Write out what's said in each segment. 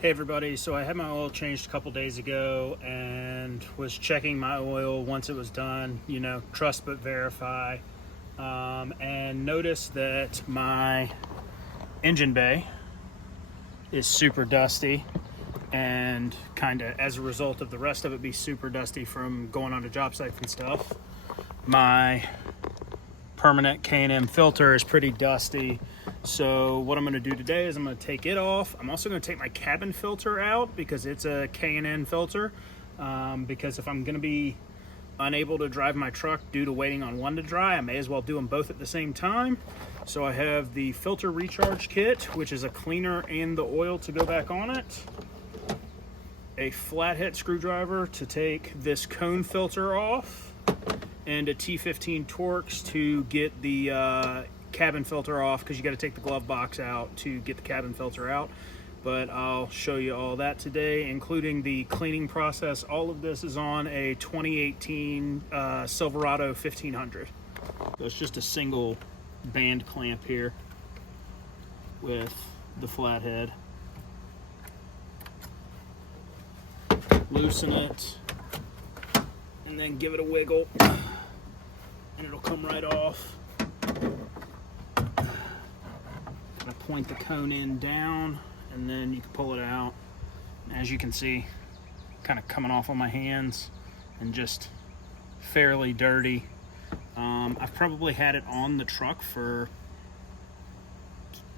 Hey everybody, so I had my oil changed a couple days ago and was checking my oil once it was done, trust but verify, and noticed that my engine bay is super dusty, and kind of as a result of the rest of it be super dusty from going on to job sites and stuff. My permanent K&M filter is pretty dusty. So what I'm going to do today is I'm going to take it off. I'm also going to take my cabin filter out because it's a K&N filter, because if I'm going to be unable to drive my truck due to waiting on one to dry, I may as well do them both at the same time. So I have the filter recharge kit, which is a cleaner and the oil to go back on it, a flathead screwdriver to take this cone filter off, and a T15 Torx to get the cabin filter off, because you got to take the glove box out to get the cabin filter out. But I'll show you all that today, including the cleaning process. All of this is on a 2018 Silverado 1500. So it's just a single band clamp here with the flathead. Loosen it and then give it a wiggle and it'll come right off. I point the cone in down and then you can pull it out. As you can see, kind of coming off on my hands and just fairly dirty. I've probably had it on the truck for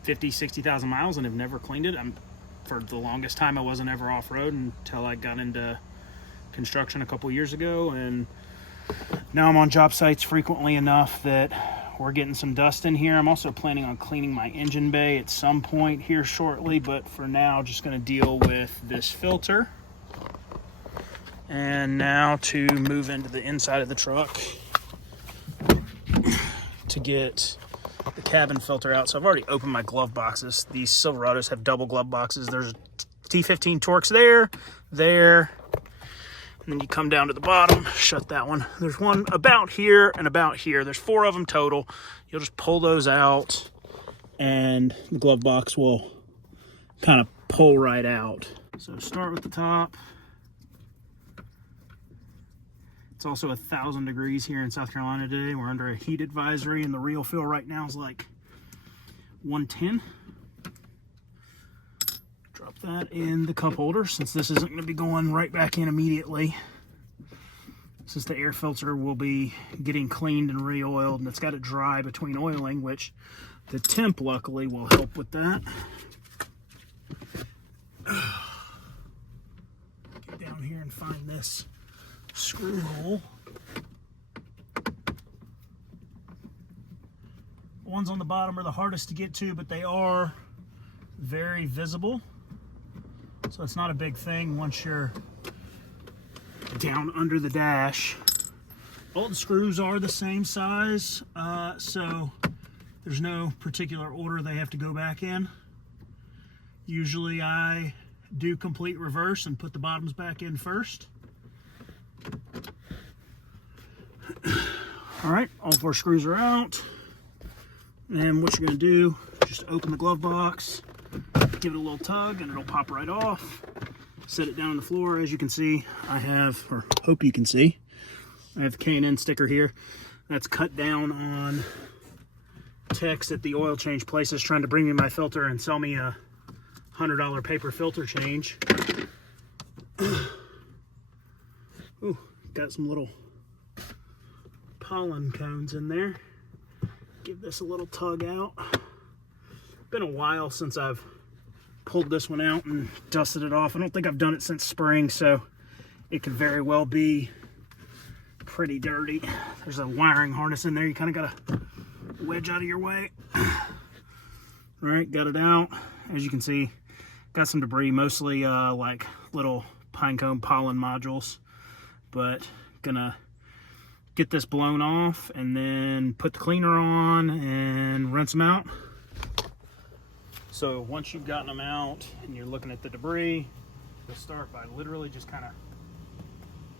50-60,000 miles and have never cleaned it. For the longest time I wasn't ever off-road until I got into construction a couple years ago, and now I'm on job sites frequently enough that we're getting some dust in here. I'm also planning on cleaning my engine bay at some point here shortly, but for now just going to deal with this filter. And now to move into the inside of the truck to get the cabin filter out. So I've already opened my glove boxes. These Silverados have double glove boxes. There's a T15 Torx there, and then you come down to the bottom, shut that one. There's one about here and about here. There's 4 of them total. You'll just pull those out and the glove box will kind of pull right out. So start with the top. It's also 1,000 degrees here in South Carolina today. We're under a heat advisory and the real feel right now is like 110. Drop that in the cup holder since this isn't going to be going right back in immediately. Since the air filter will be getting cleaned and re-oiled, and it's got to dry between oiling, which the temp luckily will help with that. Get down here and find this screw hole. The ones on the bottom are the hardest to get to, but they are very visible. So it's not a big thing once you're down under the dash. All the screws are the same size, so there's no particular order they have to go back in. Usually I do complete reverse and put the bottoms back in first. All right, all 4 screws are out. And what you're going to do, just open the glove box, give it a little tug, and it'll pop right off. Set it down on the floor. As you can see, I have, or hope you can see, I have the K&N sticker here. That's cut down on techs at the oil change places trying to bring me my filter and sell me a $100 paper filter change. Ooh, got some little pollen cones in there. Give this a little tug out. Been a while since I've pulled this one out and dusted it off. I don't think I've done it since spring, so it could very well be pretty dirty. There's a wiring harness in there. You kind of got to wedge out of your way. All right, got it out. As you can see, got some debris, mostly like little pinecone pollen modules, but gonna get this blown off and then put the cleaner on and rinse them out. So once you've gotten them out and you're looking at the debris, you'll start by literally just kind of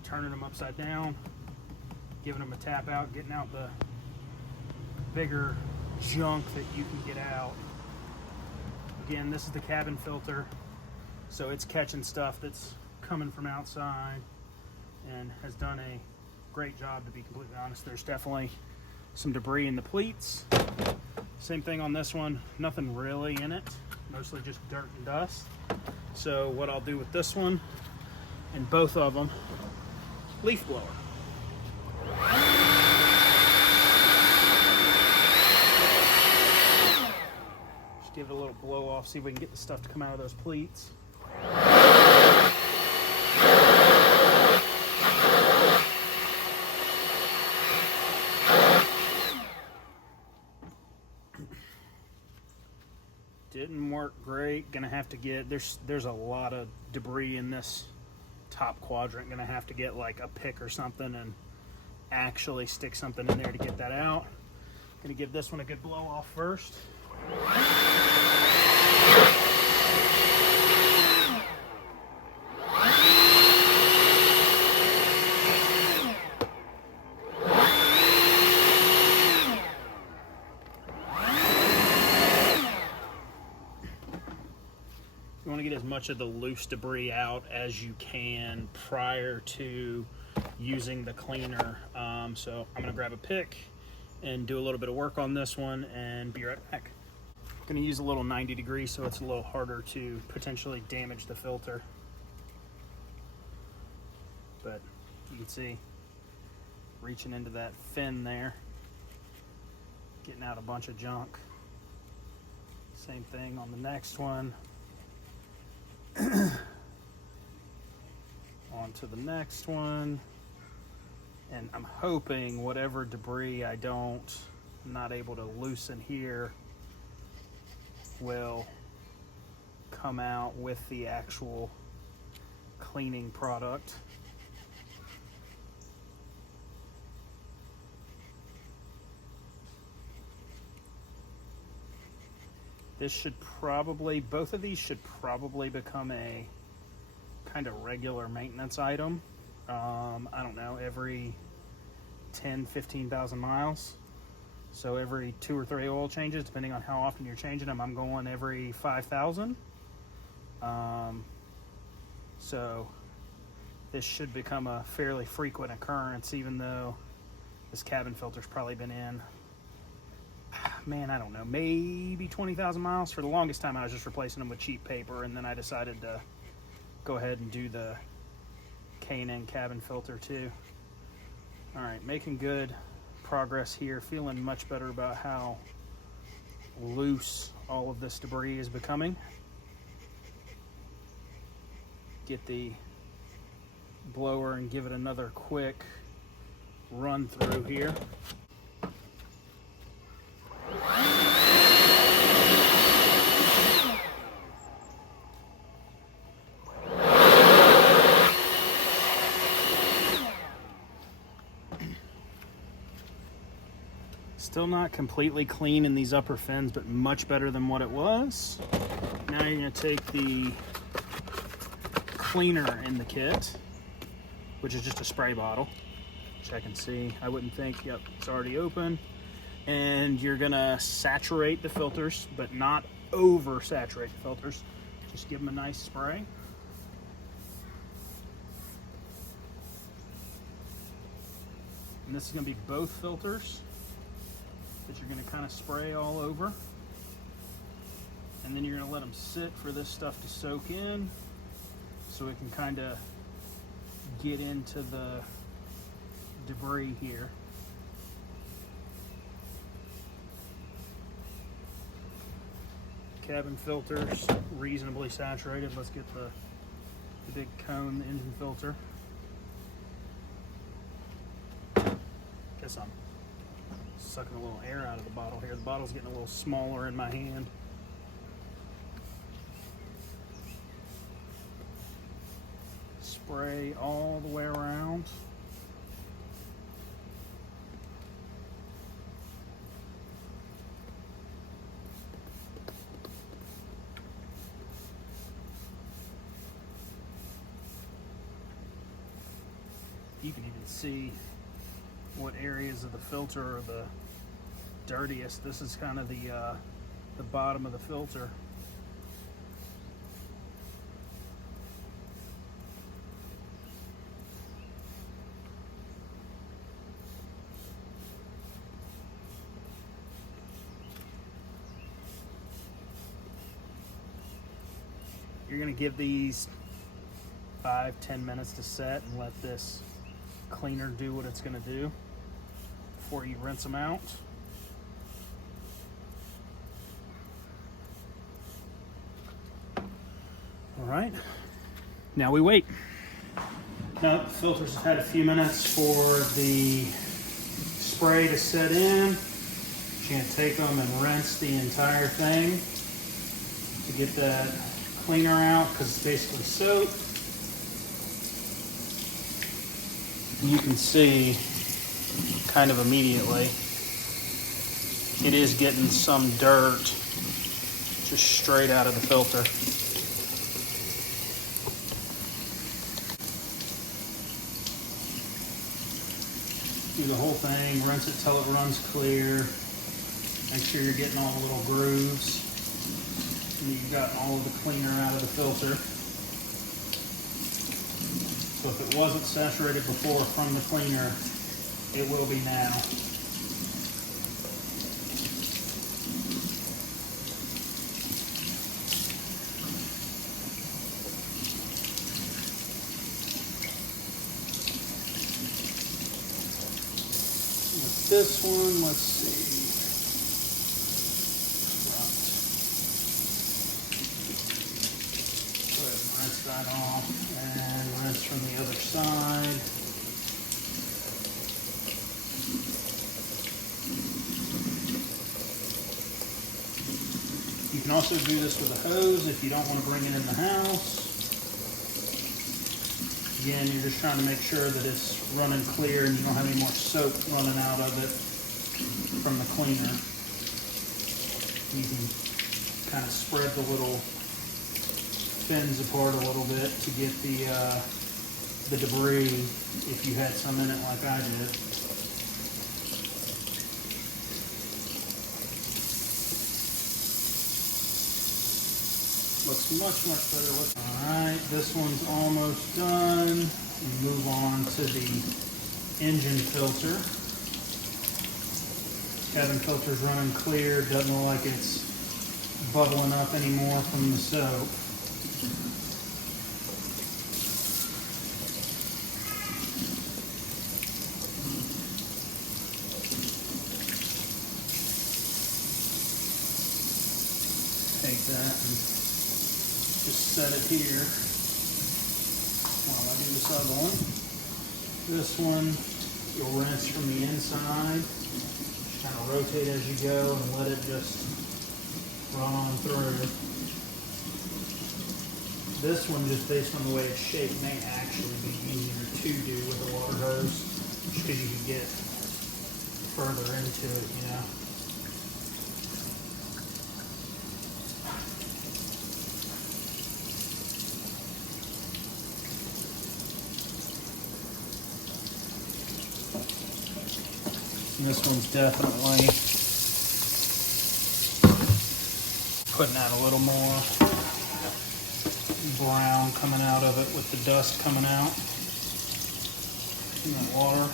turning them upside down, giving them a tap out, getting out the bigger junk that you can get out. Again, this is the cabin filter. So it's catching stuff that's coming from outside and has done a great job, to be completely honest. There's definitely some debris in the pleats. Same thing on this one, nothing really in it, mostly just dirt and dust. So what I'll do with this one and both of them, leaf blower. Just give it a little blow off, see if we can get the stuff to come out of those pleats. Didn't work great. Gonna have to get, there's a lot of debris in this top quadrant. Gonna have to get like a pick or something and actually stick something in there to get that out. Gonna give this one a good blow off first. You want to get as much of the loose debris out as you can prior to using the cleaner. So I'm going to grab a pick and do a little bit of work on this one and be right back. I'm going to use a little 90 degree so it's a little harder to potentially damage the filter. But you can see, reaching into that fin there, getting out a bunch of junk. Same thing on the next one. On to the next one, and I'm hoping whatever debris I'm not able to loosen here will come out with the actual cleaning product. This should probably, both of these should probably become a kind of regular maintenance item. I don't know, every 10, 15,000 miles. So every 2 or 3 oil changes, depending on how often you're changing them. I'm going every 5,000. So this should become a fairly frequent occurrence, even though this cabin filter's probably been in, man, I don't know, maybe 20,000 miles. For the longest time I was just replacing them with cheap paper, and then I decided to go ahead and do the K&N cabin filter too. All right, making good progress here, feeling much better about how loose all of this debris is becoming. Get the blower and give it another quick run through here. Still not completely clean in these upper fins, but much better than what it was. Now you're going to take the cleaner in the kit, which is just a spray bottle, which I can see. I wouldn't think, yep, it's already open. And you're going to saturate the filters, but not over-saturate the filters. Just give them a nice spray. And this is going to be both filters that you're going to kind of spray all over, and then you're going to let them sit for this stuff to soak in so it can kind of get into the debris here. Cabin filters reasonably saturated. Let's get the big cone, the engine filter. Guess I'm sucking a little air out of the bottle here. The bottle's getting a little smaller in my hand. Spray all the way around. You can even see what areas of the filter are the dirtiest. This is kind of the bottom of the filter. You're gonna give these 5-10 minutes to set and let this cleaner do what it's gonna do before you rinse them out. All right, now we wait. Now the filters have had a few minutes for the spray to set in. You're gonna take them and rinse the entire thing to get that cleaner out because it's basically soap. And you can see kind of immediately it is getting some dirt just straight out of the filter. Do the whole thing, rinse it till it runs clear. Make sure you're getting all the little grooves. And you've gotten all of the cleaner out of the filter. So if it wasn't saturated before from the cleaner, it will be now. With this one, let's see. Rinse that off and rinse from the other side. You can also do this with a hose if you don't want to bring it in the house. Again, you're just trying to make sure that it's running clear and you don't have any more soap running out of it from the cleaner. You can kind of spread the little fins apart a little bit to get the debris if you had some in it like I did. Looks much better. Alright, this one's almost done. We move on to the engine filter. Cabin filter's running clear, doesn't look like it's bubbling up anymore from the soap. Take that and just set it here while I do this other one. This one, you'll rinse from the inside. Just kind of rotate as you go and let it just run on through. This one, just based on the way it's shaped, may actually be easier to do with a water hose, just because you can get further into it, you know. And this one's definitely putting out a little more brown coming out of it with the dust coming out in that water.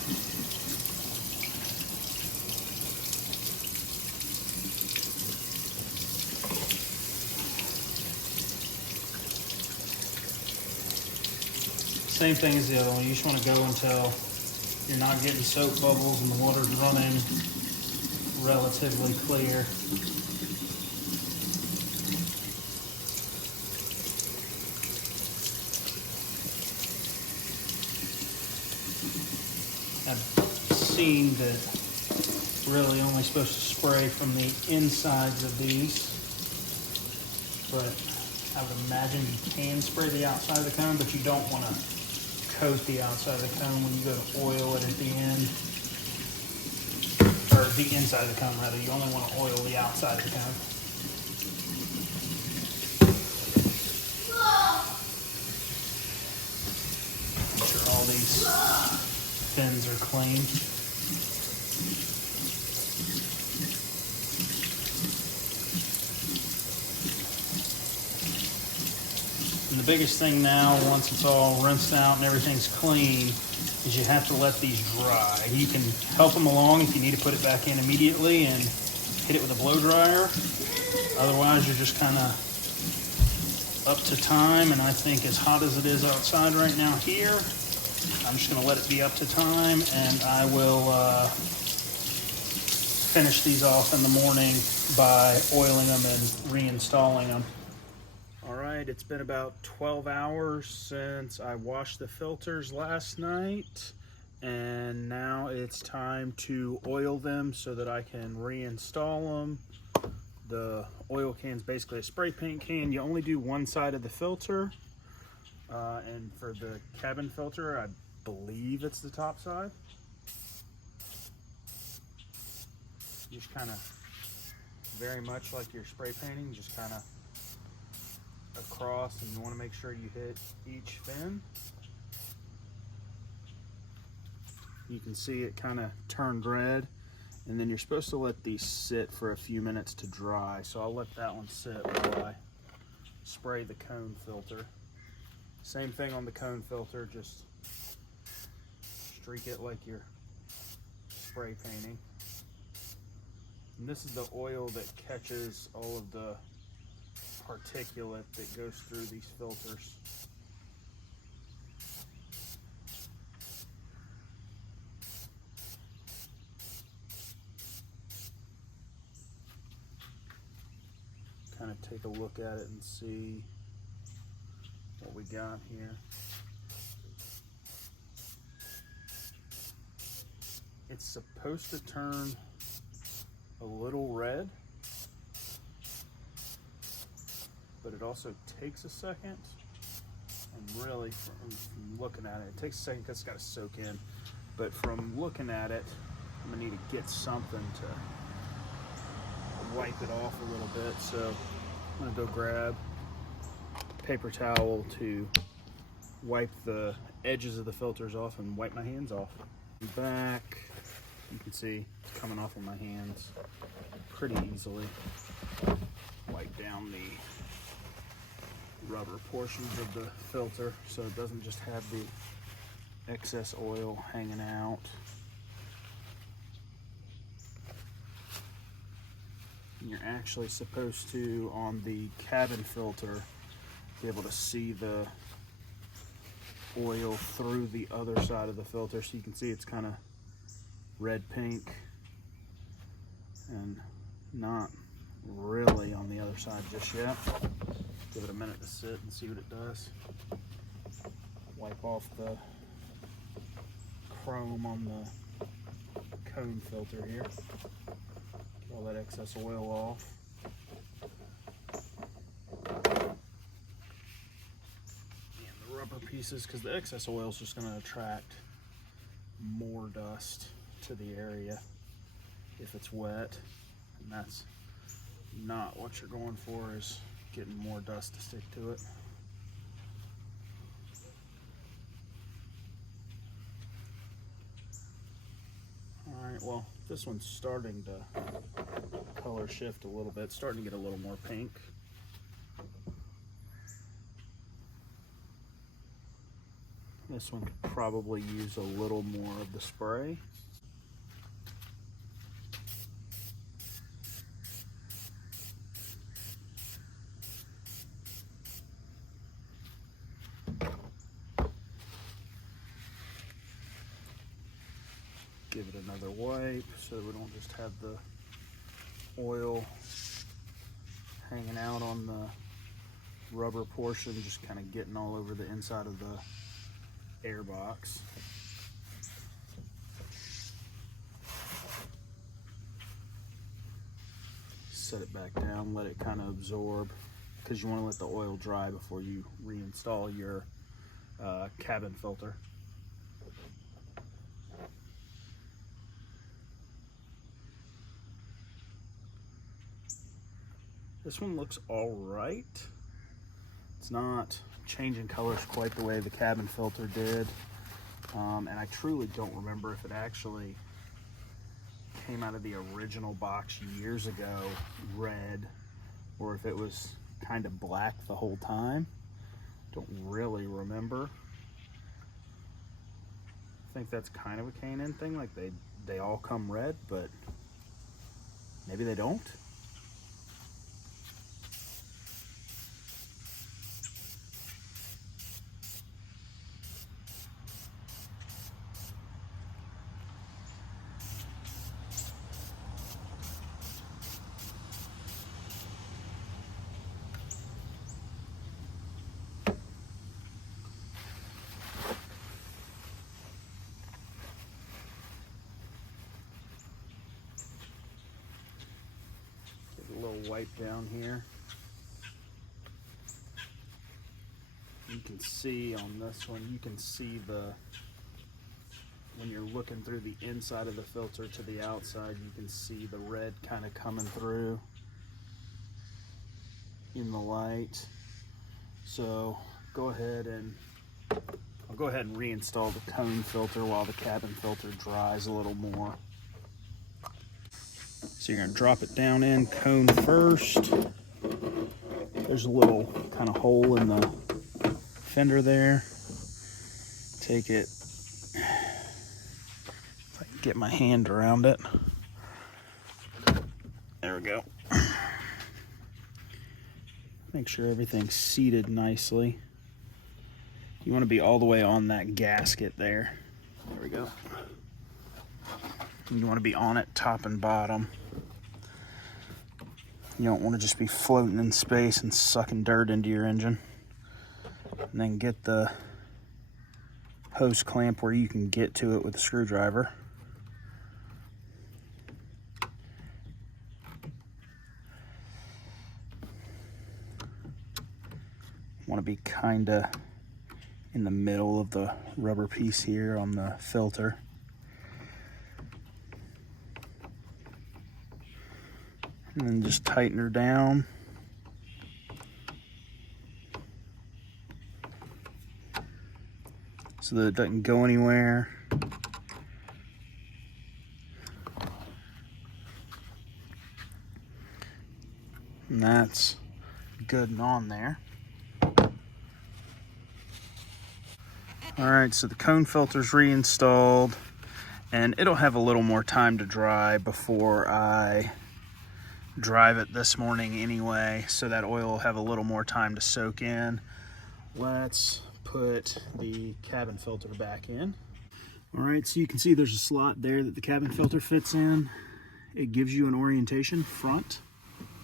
Same thing as the other one. You just want to go until you're not getting soap bubbles and the water's running relatively clear. I've seen that really only supposed to spray from the insides of these, but I would imagine you can spray the outside of the cone, but you don't want to coat the outside of the cone when you go to oil it at the end, or the inside of the cone rather. You only want to oil the outside of the cone. Make sure all these fins are clean. And the biggest thing now, once it's all rinsed out and everything's clean, is you have to let these dry. You can help them along if you need to put it back in immediately and hit it with a blow dryer. Otherwise, you're just kind of up to time, and I think as hot as it is outside right now here, I'm just going to let it be up to time, and I will finish these off in the morning by oiling them and reinstalling them. All right, it's been about 12 hours since I washed the filters last night, and now it's time to oil them so that I can reinstall them. The oil can is basically a spray paint can. You only do one side of the filter, and for the cabin filter, I believe it's the top side. Just kind of, very much like your spray painting, just kind of across, and you want to make sure you hit each fin. You can see it kind of turned red, and then you're supposed to let these sit for a few minutes to dry. So I'll let that one sit while I spray the cone filter. Same thing on the cone filter, just streak it like you're spray painting. And this is the oil that catches all of the particulate that goes through these filters. Kind of take a look at it and see what we got here. It's supposed to turn a little red, but it also takes a second. And really, from looking at it, it takes a second because it's got to soak in. But from looking at it, I'm gonna need to get something to wipe it off a little bit. So I'm gonna go grab a paper towel to wipe the edges of the filters off and wipe my hands off. Back, you can see it's coming off of my hands pretty easily. Wipe down the rubber portions of the filter so it doesn't just have the excess oil hanging out. And you're actually supposed to, on the cabin filter, be able to see the oil through the other side of the filter, so you can see it's kind of red pink and not really on the other side just yet. Give it a minute to sit and see what it does. Wipe off the chrome on the cone filter here. Get all that excess oil off. And the rubber pieces, because the excess oil is just going to attract more dust to the area if it's wet, and that's not what you're going for, is getting more dust to stick to it. Alright, well, this one's starting to color shift a little bit, starting to get a little more pink. This one could probably use a little more of the spray. Give it another wipe so that we don't just have the oil hanging out on the rubber portion, just kind of getting all over the inside of the air box. Set it back down, let it kind of absorb, because you want to let the oil dry before you reinstall your cabin filter. This one looks all right. It's not changing colors quite the way the cabin filter did. And I truly don't remember if it actually came out of the original box years ago red, or if it was kind of black the whole time. Don't really remember. I think that's kind of a K&N thing, like they all come red, but maybe they don't. wipe down here. You can see on this one, you can see when you're looking through the inside of the filter to the outside, you can see the red kind of coming through in the light. So I'll go ahead and reinstall the cone filter while the cabin filter dries a little more. So you're gonna drop it down in cone first. There's a little kind of hole in the fender there. Take it, if I can get my hand around it. There we go. Make sure everything's seated nicely. You want to be all the way on that gasket there. There we go. You want to be on it top and bottom. You don't want to just be floating in space and sucking dirt into your engine. And then get the hose clamp where you can get to it with a screwdriver. Want to be kind of in the middle of the rubber piece here on the filter. And then just tighten her down. So that it doesn't go anywhere. And that's good and on there. All right, so the cone filter's reinstalled, and it'll have a little more time to dry before I drive it this morning anyway, so that oil will have a little more time to soak in. Let's put the cabin filter back in. All right, so you can see there's a slot there that the cabin filter fits in. It gives you an orientation front.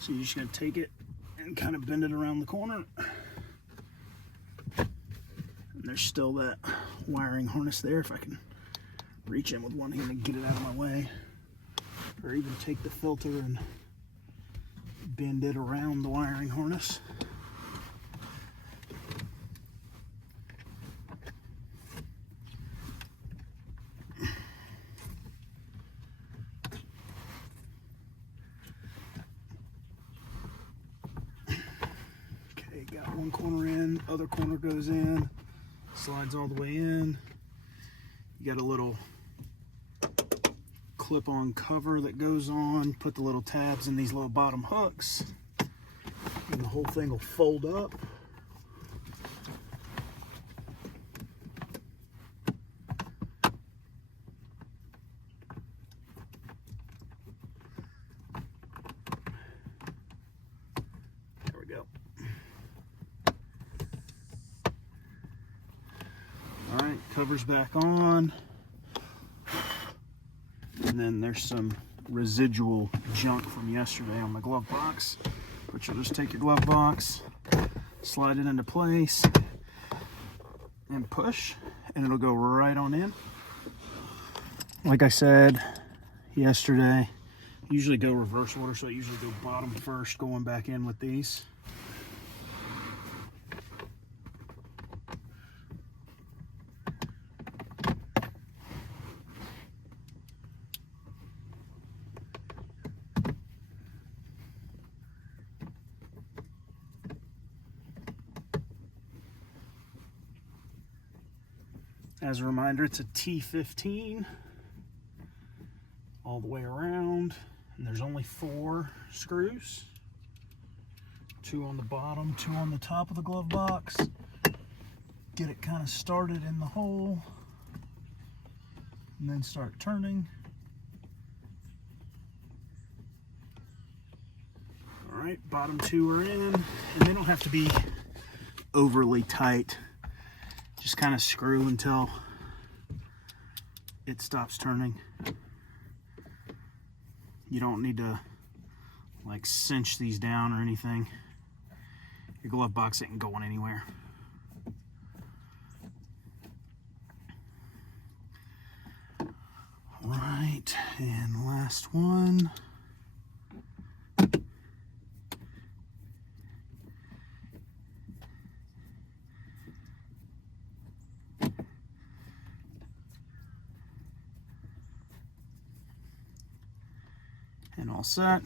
So you're just gonna take it and kind of bend it around the corner. And there's still that wiring harness there. If I can reach in with one hand and get it out of my way, or even take the filter and bend it around the wiring harness. Okay, got one corner in, other corner goes in, slides all the way in. You got a little clip-on cover that goes on. Put the little tabs in these little bottom hooks, and the whole thing will fold up. There we go. All right, cover's back on. And then there's some residual junk from yesterday on the glove box, but you'll just take your glove box, slide it into place, and push, and it'll go right on in. Like I said yesterday, I usually go reverse order, so I usually go bottom first, going back in with these. As a reminder, it's a T15 all the way around, and there's only 4 screws. 2 on the bottom, 2 on the top of the glove box. Get it kind of started in the hole, and then start turning. All right, bottom 2 are in, and they don't have to be overly tight. Just kind of screw until it stops turning. You don't need to like cinch these down or anything. Your glove box isn't going anywhere. All right, and last one. and all set.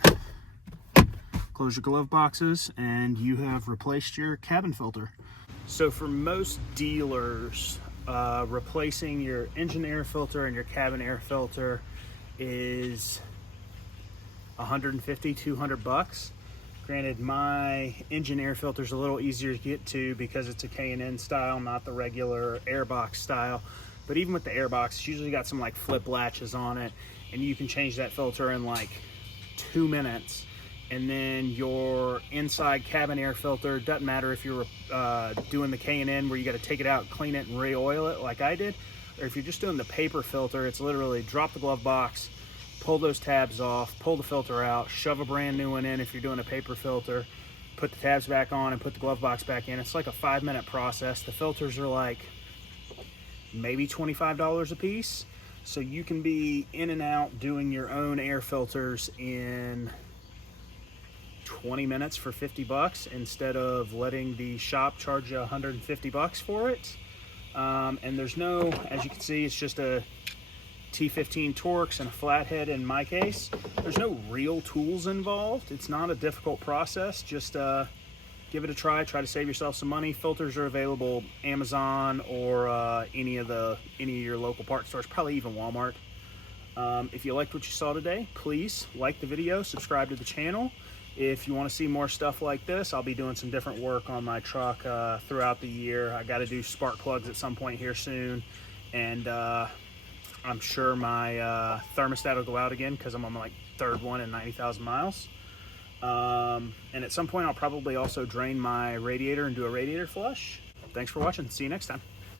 Close your glove boxes and you have replaced your cabin filter. So for most dealers, replacing your engine air filter and your cabin air filter is 150, 200 bucks. Granted, my engine air filter is a little easier to get to because it's a K&N style, not the regular airbox style. But even with the airbox, it's usually got some like flip latches on it, and you can change that filter in like 2 minutes. And then your inside cabin air filter, doesn't matter if you're doing the K&N where you got to take it out, clean it, and re-oil it like I did, or if you're just doing the paper filter, it's literally drop the glove box, pull those tabs off, pull the filter out, shove a brand new one in if you're doing a paper filter, put the tabs back on and put the glove box back in. It's like a 5-minute process. The filters are like maybe $25 a piece. So you can be in and out doing your own air filters in 20 minutes for 50 bucks instead of letting the shop charge you 150 bucks for it. And there's no, as you can see, it's just a T15 Torx and a flathead in my case. There's no real tools involved. It's not a difficult process. Just give it a try to save yourself some money. Filters are available Amazon or any of your local parts stores, probably even Walmart. If you liked what you saw today, please like the video, subscribe to the channel. If you want to see more stuff like this, I'll be doing some different work on my truck throughout the year. I got to do spark plugs at some point here soon, and I'm sure my thermostat will go out again because I'm on my third one in 90,000 miles. And at some point I'll probably also drain my radiator and do a radiator flush. Thanks for watching. See you next time.